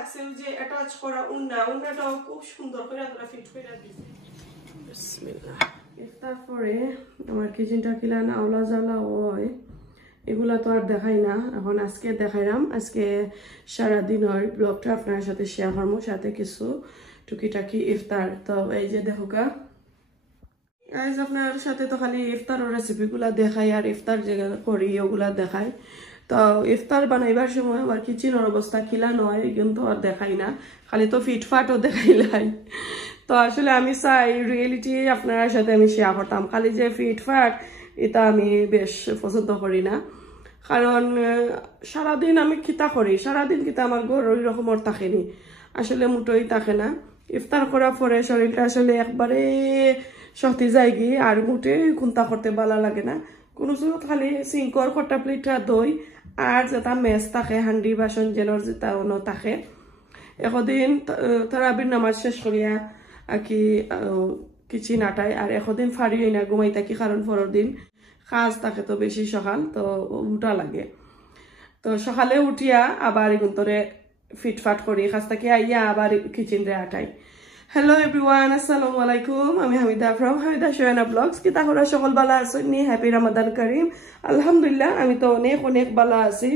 লাগছে যে অ্যাটাচ করা উন্নাটাও খুব সুন্দর করে তারা ফিট করে দিয়েছে। বিসমিল্লাহ। তারপরে আমার কিচেনটা কিলান আওলা জ্বালা হয়, এগুলা তো আর দেখাই না, এখন আজকে দেখাইলাম। আজকে সারাদিনের ব্লগটা আপনার সাথে শেয়ার করবো, সাথে কিছু টুকিটাকি ইফতার। তো এই যে দেখোকা গাইজ, আপনার সাথে তো খালি ইফতারের রেসিপিগুলা দেখাই আর ইফতার যে করি ওগুলা দেখাই। তো ইফতার বানাইবার সময় আমার কিচেনের অবস্থা কিলা নয় কিন্তু আর দেখাই না, খালি তো ফিটফাটও দেখাইলাই। তো আসলে আমি চাই রিয়েলিটি আপনার সাথে আমি শেয়ার করতাম, খালি যে ফিটফাট এটা আমি বেশ পছন্দ করি না। কারণ সারাদিন আমি কিতা করি, সারাদিন কিতা আমার ঘর ওই রকমের থাকেনি, আসলে মুটোই থাকে না। ইফতার করার পরে শরীরটা আসলে একবারে শক্তি যায় গিয়ে আর মুটে খুন্তা করতে ভালো লাগে না। কোনো সময় খালি সিঙ্কর খট্টা প্লেটটা দই আর যেটা মেজ থাকে হান্ডি বাসন জেলর যেটা অন্য থাকে। একদিন তারাবির নামাজ শেষ করিয়া আর কি কিচেন আটাই আর একদিন ফাড়িয়ে না ঘুমাই থাকি, কারণ পরের দিন কাজ থাকে তো বেশি সকাল, তো উঠা লাগে। তো সকালে উঠিয়া আবার এগুন্তরে ফিটফাট করি, কাজ থাকি আইয়া আবার কিচেন রে আটাই। হ্যালো এভরিওয়ান, আসসালামু আলাইকুম। আমি হামিদা ফ্রম হামিদা সোয়ানা ব্লগস। কি তাহলে সকল বালা আছেন নি? হ্যাপি রমাদান করিম। আলহামদুলিল্লাহ আমি তো অনেক অনেক বালা আছি।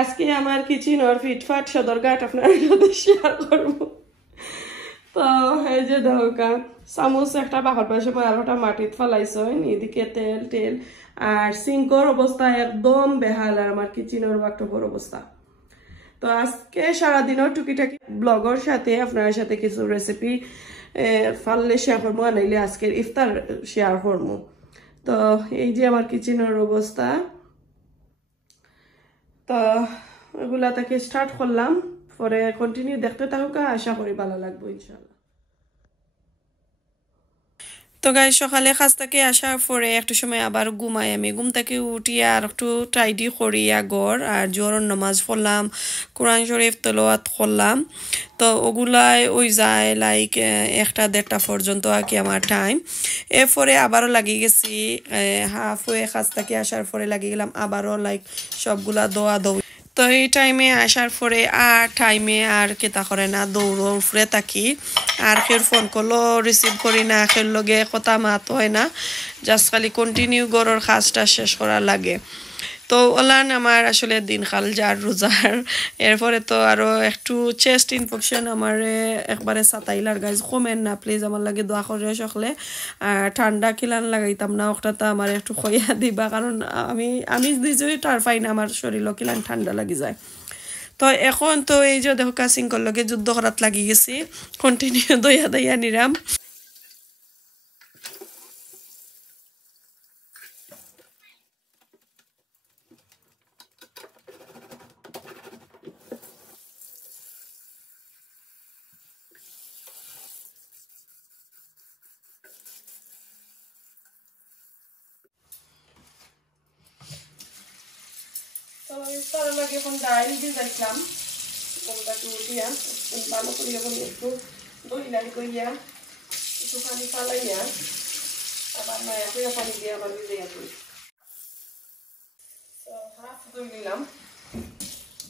আজকে আমার কিচেন আর ফিটফাট সদরঘাট আপনার সাথে শেয়ার করব। তো এই যে দরকার চামচ একটা বাহর পাশে আর ওটা মাটিত ফেলাইছ, এদিকে তেল টেল আর সিঙ্কর অবস্থা একদম বেহাল আর আমার কিচেনের বাক্টপর অবস্থা। তো আজকে সারাদিনের টুকিটাকি ব্লগের সাথে আপনার সাথে কিছু রেসিপি ফাললে শেয়ার করবো, আনাইলে আজকের ইফতার শেয়ার করবো। তো এই যে আমার কিচেনের অবস্থা, তো এগুলা তাকে স্টার্ট করলাম, পরে কন্টিনিউ দেখতে থাকুক, আশা করি ভালো লাগবে ইনশাল্লাহ। তো গাই সকালে কাজ থেকে আসার পরে একটু সময় আবার ঘুমাই, আমি ঘুম থেকে উঠিয়া আর একটু টাইডি করিয়া ঘর আর জোহরের নামাজ পড়লাম, কোরআন শরীফ তেলাওয়াত করলাম। তো ওগুলাই ওই যায় লাইক 1টা-1:30 পর্যন্ত আর কি আমার টাইম। এরপরে আবারও লাগিয়ে গেছি হাফ হয়ে কাজ থেকে আসার পরে লাগিয়ে গেলাম আবারও লাইক সবগুলা দোয়া দৌ। তো এই টাইমে আসার পরে আর টাইমে আর কেতা করে না, দৌড়ো ফুরে থাকি আর ফের ফোন করলো রিসিভ করি না, ফের লগে কথা মাত হয় না, জাস্ট খালি কন্টিনিউ গরর কাজটা শেষ করার লাগে। তো ওলান আমার আসলে দিনকাল যার রোজার, এরপরে তো আরও একটু চেস্ট ইনফেকশন আমার একবারে সাতাইলার গাইজ, কমেন না প্লিজ, আমার লাগে দোয়া করে সকলে। আর ঠান্ডা কিলান লাগাইতাম না ওটা আমার একটু খইয়া দিবা, কারণ আমি নিজেই টার পাই না, আমার শরীরও কিলান ঠান্ডা লাগি যায়। তো এখন তো এই যে দেখো কাসিংকর লগে যুদ্ধ করাত লাগি গেছি, কন্টিনিউ দইয়া দইয়া নিরাম। তো তার লাগে এখন ডাইল ভিজাইছিলাম, গমটাকে উঠিয়া ভালো করে এখন একটু দইলাই করিয়া একটু পানি ফালাইয়া আবার নয়া কইয়া পানি দিয়ে আবার ভিজাইয়া করি। তো হাফ দই নিলাম,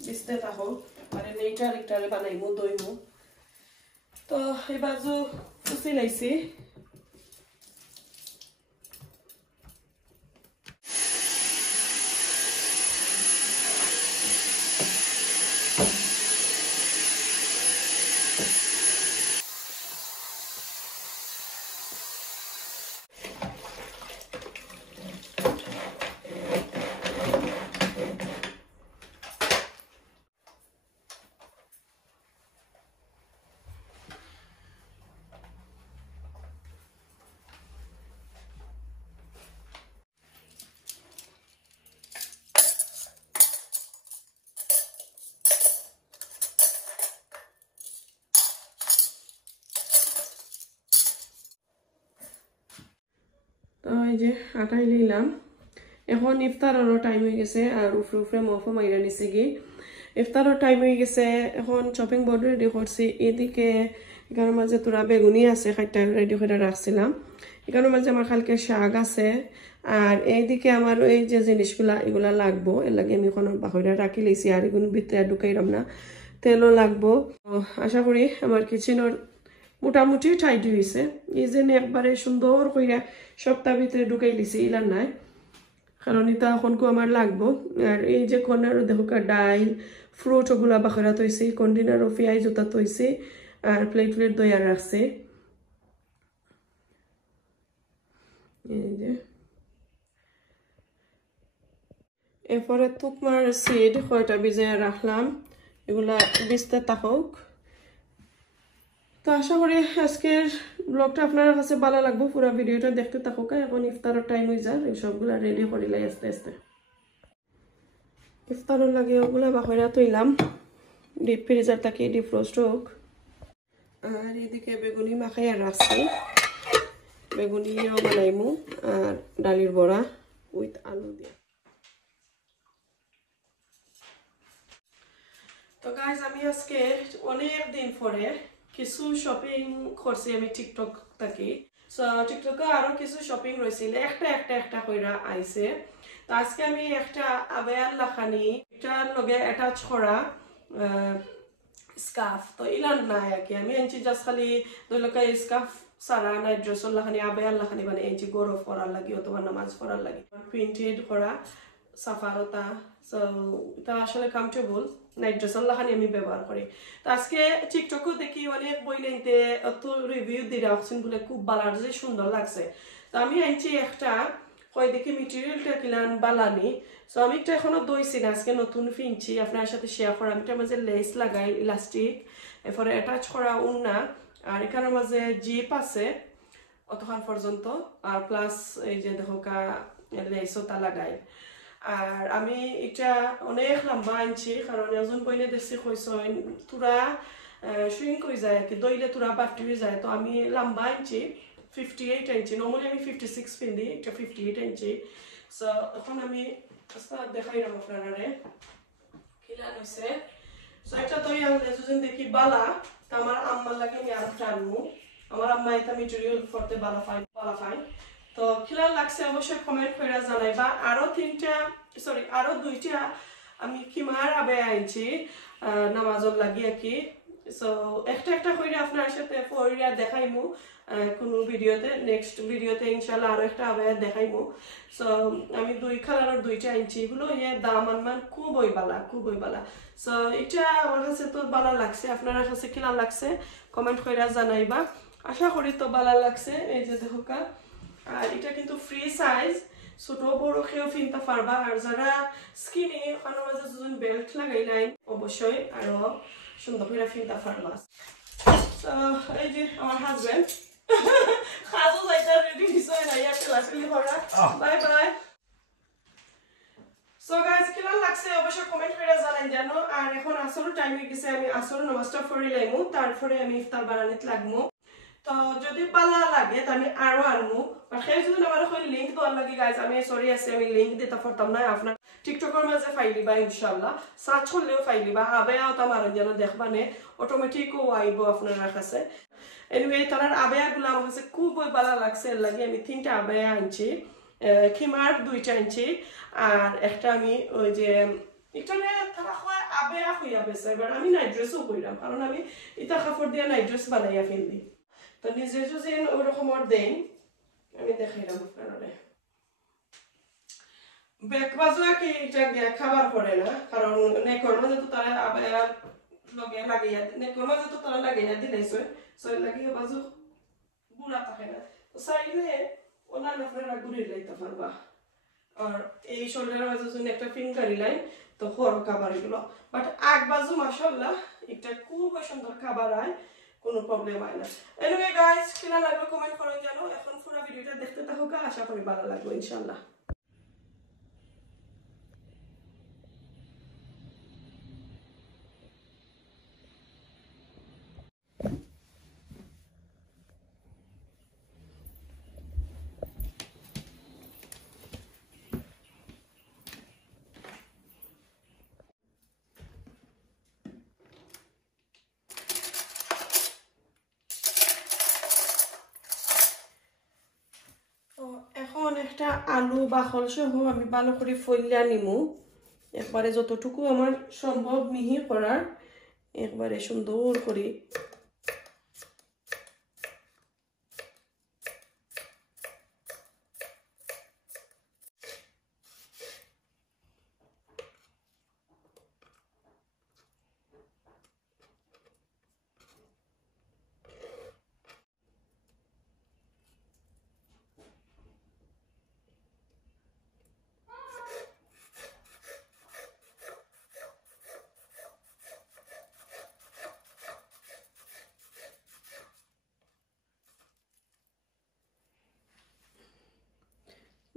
বিস্তে থাকো মানে লিটারে বানাইমু দইমু। তো এই বাজু ফুসি লাইছি, তো এই যে আটাই নিলাম। এখন ইফতারেরও টাইম হয়ে গেছে আর উফরে উফরে মফো মাইরা নিছে গিয়ে ইফতারের টাইম হয়ে গেছে। এখন শপিং বোর্ড রেডি করছি, এদিকে এখানের মাঝে তোরা বেগুনি আছে খাইটা রেডি করে রাখছিলাম, এখানের মাঝে আমার কালকে শাক আছে আর এইদিকে আমার এই যে জিনিসগুলা এগুলা লাগবো, এর লাগে আমি এখন বাহিরে রাখি লেছি আর এগুলো ভিতরে ঢুকাইলাম না। তেলও লাগবো। আশা করি আমার কিচেনের মোটামুটি টাইডি হয়েছে। এই যে একবারে সুন্দর কইরা সপ্তাহ ভিতরে ঢুকাই দিছি ইলার নাই, কারণ এটা এখনকু আমার লাগবো। আর এই যে কর্নারও দেখো ডাইল ফ্রুট ওগুলা বাখরা তৈছি, কন্টেনারও পেঁয়াজ জোতা তৈছি, আর প্লেট দইয়া রাখছে। এই যে এরপরে তুকমার সিড কয়টা ভিজে রাখলাম, এগুলা ভিজতে থাকুক। তো আশা করি আজকের ব্লগটা আপনার কাছে ভালো লাগবে, পুরো ভিডিওটা দেখতে থাকুক। এখন ইফতারের টাইম হয়ে যায়, এই সবগুলা রেডি করিলাই আস্তে আস্তে। ইফতারের লাগে ওগুলা বাখরা তৈলাম ডিপ ফ্রিজার থেকে ডিপ রোস্ট হোক। আর এদিকে বেগুনি মাখাইয়া রাখছি, বেগুনিও বানাইমু আর ডালির বড়া উইথ আলু দিয়ে। তো গাইজ আমি আজকে অনেক দিন পরে কিছু শপিং করছি আমি টিকটক থেকে। সো টিকটকে আরো কিছু শপিং রয়েছিল, একটা কইরা আইছে। তো আজকে আমি একটা আবেয়ার লাখানি এটার লগে অ্যাটাচ করা স্কার্ফ, তো ইলান নাই আর কি। আমি এনছি জাস্ট খালি ধরলকা স্কার্ফ সারা নাই ড্রেসর লাখানি আবেয়ার লাখানি মানে এনছি গরফ করার লাগি অথবা নামাজ পড়ার লাগি প্রিন্টেড করা সাফারতা। সো এটা আসলে কমফর্টেবল নাইট ড্রেসর লাখানি আমি ব্যবহার করি। তো আজকে টিকটকও দেখি অনেক বই নিতে অত রিভিউ দিয়ে রাখছেন বলে খুব ভালো যে সুন্দর লাগছে। তো আমি আনছি একটা কয় দেখি মেটেরিয়ালটা কিলান বালানি। সো আমি একটা এখনো দইছি না, আজকে নতুন ফিনছি আপনার সাথে শেয়ার করা। আমি এটার মাঝে লেস লাগাই ইলাস্টিক, এরপরে অ্যাটাচ করা উন্না, আর এখানের মাঝে জিপ আছে অতক্ষণ পর্যন্ত, আর প্লাস এই যে দেখো লেসও তা লাগাই। আর আমি এটা অনেক লম্বা আনছি, কারণ এজন বইনে দেখছি কইসন তোরা সুইং করে যায় আর কি, দইলে তোরা বাটি হয়ে যায়। তো আমি লম্বা আনছি 58 ইঞ্চি, নর্মালি আমি 56 পিন্দি, এটা 58 ইঞ্চি। সো এখন আমি দেখাই রাম আপনারা কিলা হয়েছে। সো এটা দই আনলে যদি দেখি বালা, তা আমার আম্মার লাগে আমি আর একটা আনবো। আমার আম্মা এটা মেটেরিয়াল করতে বালা পাই। তো খিলার লাগছে অবশ্যই কমেন্ট করে জানাইবা। আরো দুইটা আমি কিমার আবে আনছি নামাজর লাগি আর কি। সো একটা কইরা আপনার সাথে পড়িয়া দেখাইমু কোনো ভিডিওতে, নেক্সট ভিডিওতে ইনশাআল্লাহ আরো একটা আবে দেখাইমু। সো আমি দুই কালারের দুইটা আনছি, এগুলো দাম আনমান খুবই বালা। সো এটা আমার কাছে তো ভালো লাগছে, আপনার কাছে কিলা লাগছে কমেন্ট করে জানাইবা। আশা করি তো ভালো লাগছে। এই যে দেখো আর এটা কিন্তু ফ্রি সাইজ, ছোট বড় কেউ কিনতে পারবা। আর যারা স্কিনি ওখানে মাঝে যদি বেল্ট লাগাই নাই অবশ্যই আরো সুন্দর করে কিনতে পারবা। এই যে আমার হাজবেন্ড খাজো যাইতে রেডি হইছে না, ইয়া তেলাসলি করা। Bye bye. সো গাইস কেমন লাগছে অবশ্যই কমেন্ট করে জানাই জানো। আর এখন আসর টাইম হয়ে গেছে, আমি আসর নামাজটা পড়ি লাইমু, তারপরে আমি ইফতার বানানিতে লাগবো। তো যদি পালা লাগে তো আমি আরো আনবো, আর সেই যদি আমার লিঙ্ক দেওয়ার লাগে গাইজ আমি সরি আছি, আমি লিঙ্ক দিতে পারতাম না। আপনার টিকটকের মাঝে ফাইলিবা ইনশাল্লাহ, সার্চ করলেও ফাইলিবা আবেয়াও তো আমার যেন দেখবানে অটোমেটিকও আইব আপনার কাছে। এনিওয়ে তার আবেয়াগুলো আমার কাছে খুবই ভালো লাগছে, এর লাগে আমি 3টা আবেয়া আনছি, খিমার 2টা আনছি, আর একটা আমি ওই যে এখানে তারা হয় আবেয়া হইয়া বেছে। এবার আমি নাইট ড্রেসও কইরাম, কারণ আমি ইটা কাপড় দিয়ে নাইট ড্রেস বানাইয়া ফেলবি। তো নিজে যদি ওরকম দেন আমি দেখাইলাম আপনারা। ব্যাক বাজু কি এটা খাবার পড়ে না, কারণ নেকর মাঝে তো তারা আবার লগে লাগাইয়া নেকর মাঝে তো তারা লাগাইয়া দিলাইছে, সো লাগিয়ে বাজু বুড়া থাকে না। তো চাইলে ওনার আপনারা ঘুরে লাইতে পারবা। আর এই শোল্ডারের মাঝে যদি একটা ফিঙ্গারি লাইন তো হর খাবার এগুলো, বাট আগ বাজু মাশাআল্লাহ এটা খুব সুন্দর খাবার হয়, কোনো প্রবলেম হয় না। এনিওয়ে গাইস কেমন লাগলো কমেন্ট করে জানো। এখন পুরো ভিডিওটা দেখতে থাকো, আশা করি ভালো লাগবে ইনশাআল্লাহ। একটা আলু বাখল সহ আমি ভালো করে ফলিয়া নিমু, একবারে যতটুকু আমার সম্ভব মিহি করার। একবারে সুন্দর করে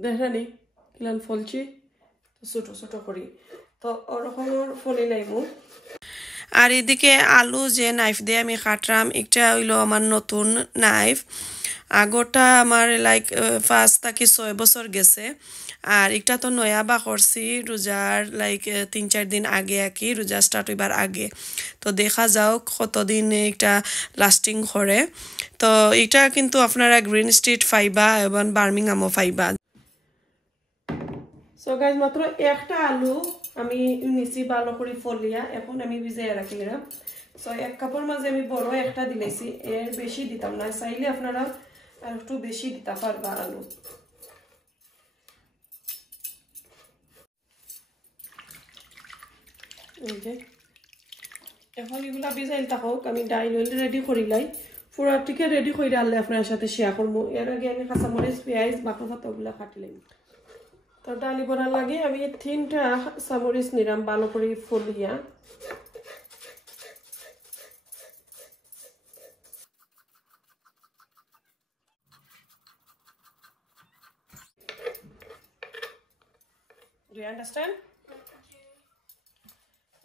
দেখানি কিলান ফলছি ছোট ছোট করি তো ওরকমের ফলি লাইব আর এদিকে আলু যে নাইফ দিয়ে আমি কাটলাম একটা হইলো আমার নতুন নাইফ আগরটা আমার লাইক 5 থেকে 6 বছর গেছে আর একটা তো নয়া বা করছি রোজার লাইক 3-4 দিন আগে আর রোজা স্টার্ট হইবার আগে তো দেখা যাও কতদিন এটা লাস্টিং করে তো এটা কিন্তু আপনারা গ্রিন স্ট্রিট ফাইবা এবং বার্মিংহামও ফাইবা সো গাইজ মাত্র একটা আলু আমি নিছি ভালো করে ফলিয়া এখন আমি ভিজাইয়া রাখিলাম সো এক কাপের মাঝে আমি বড় একটা দিলেছি এর বেশি দিতাম না চাইলে আপনারা আর একটু বেশি দিতে পারবা আলু এখন এগুলা ভিজাইল থাকুক আমি ডাইল রেডি করিলাই পুরাটিকে রেডি করে আনলে আপনার সাথে শেয়ার করবো এর আগে আমি কাঁচামরিচ পেঁয়াজ বাকর পাতাগুলা কাটিলাম তো ডালি বড়ার লাগে আমি 3টা চামরিচ নিলাম ভালো করে ফলিয়া Do you understand?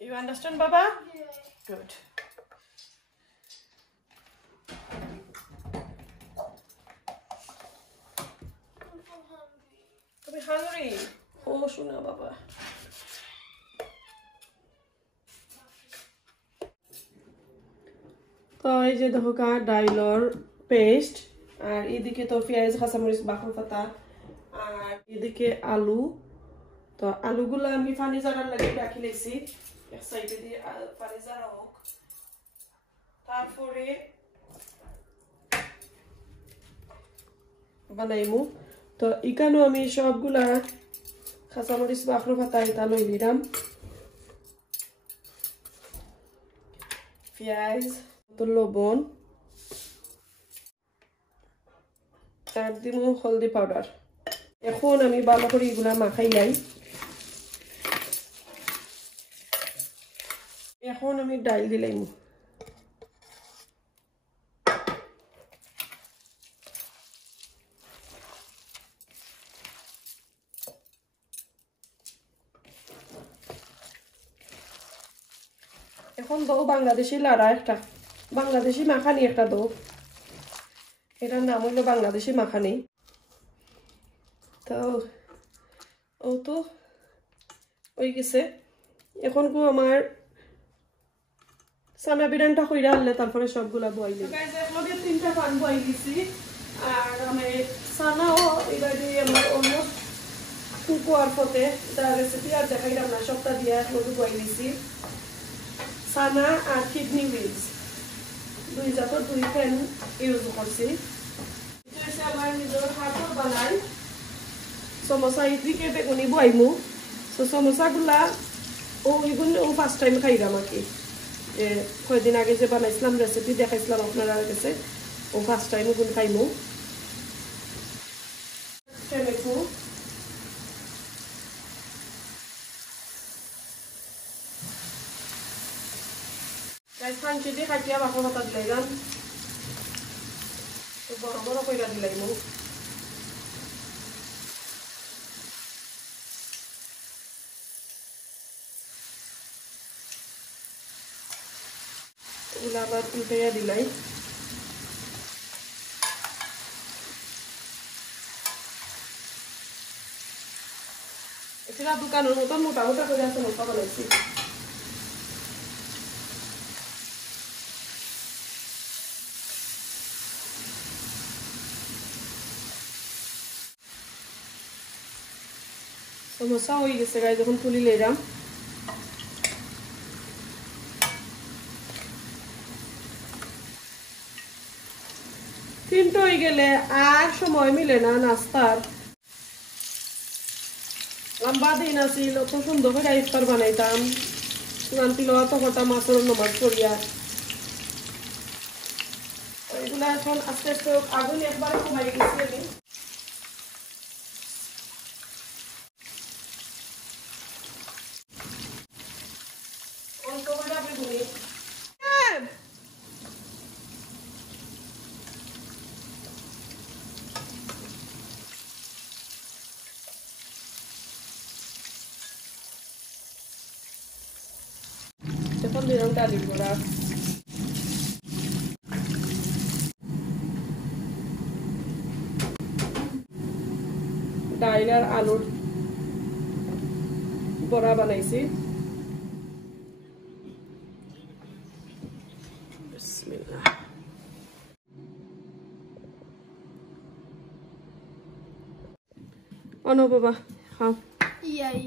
You understand, Baba? Yeah. Good. I'm hungry. Oh, Shuna, Baba. তো এই যে দেখো ডাইলর পেস্ট আর এদিকে তো পেঁয়াজ কাঁচামরিচ বাকর পাতা আর এদিকে আলু তো আলুগুলো আমি পানি জারার লাগে রাখি লেছি এক সাইডে দিয়ে পানি জারা হোক তারপরে বানাইমু তো এখানেও আমি সবগুলা কাঁচামরিচ বাকর পাতা এটা লই নিলাম পেঁয়াজ লবণ আর দিমু হলদি পাউডার এখন আমি ভালো করে এগুলা মাখাই লাই এখন আমি ডাইল দিলাম এখন দো বাংলাদেশি লাড়া একটা বাংলাদেশি মাখানি একটা দো এটার নাম হইলো বাংলাদেশি মাখানি তো ও তো হয়ে গেছে এখন কো আমার সানা বিরানটা কইরা আনলে তারপরে সবগুলা বইল গাইস একলগে 3টা পান বই দিছি আর আমি সানাও এবারে আমার অলমোস্ট কুকুয়ার পথে এটা রেসিপি আর দেখাইলাম না সবটা দিয়া একলগে বই দিছি সানা আর কিডনি উইংস দুই জাতের 2 প্যান ইউজ করছি এটা আমার নিজের হাতের বানাই সমোসা এদিকে বেগুনি বইমু তো সমোসাগুলা ওইগুলো ফার্স্ট টাইম খাইলাম আর কি কয়েকদিন আগে যে বানাইছিলাম রেসিপি দেখাইছিলাম আপনারা কাছে ও ফার্স্ট টাইম ওগুলো খাইমু টমেটো গাইস ফাঙ্কি দিয়ে কাটিয়া বাকর পাতা দিলাম তো বড় বড় কইরা দিলাইমু আবার উল্টাইয়া দিলাই এটা দোকানের মতন মোটা মোটা করে আছে মোটা বানাইছি সমোসা হয়ে গেছে গাই যখন তুলি লেরাম 3টা হয়ে গেলে আর সময় মিলে না নাস্তার। লম্বা দিন আছিল, অত সুন্দর করে ইফতার বানাইতাম, শান্তি লওয়া তো কটা মাছের নমাজ পড়িয়া। এগুলা এখন আস্তে আস্তে আগুন একবারে কমাই গেছি আমি। অল্প করে আপনি ধুনি। এখন দিলাম ডালির গুঁড়া, ডাইল আর আলুর বড়া বানাইছি। বিসমিল্লাহ। অনো বাবা খাও। ইয়াই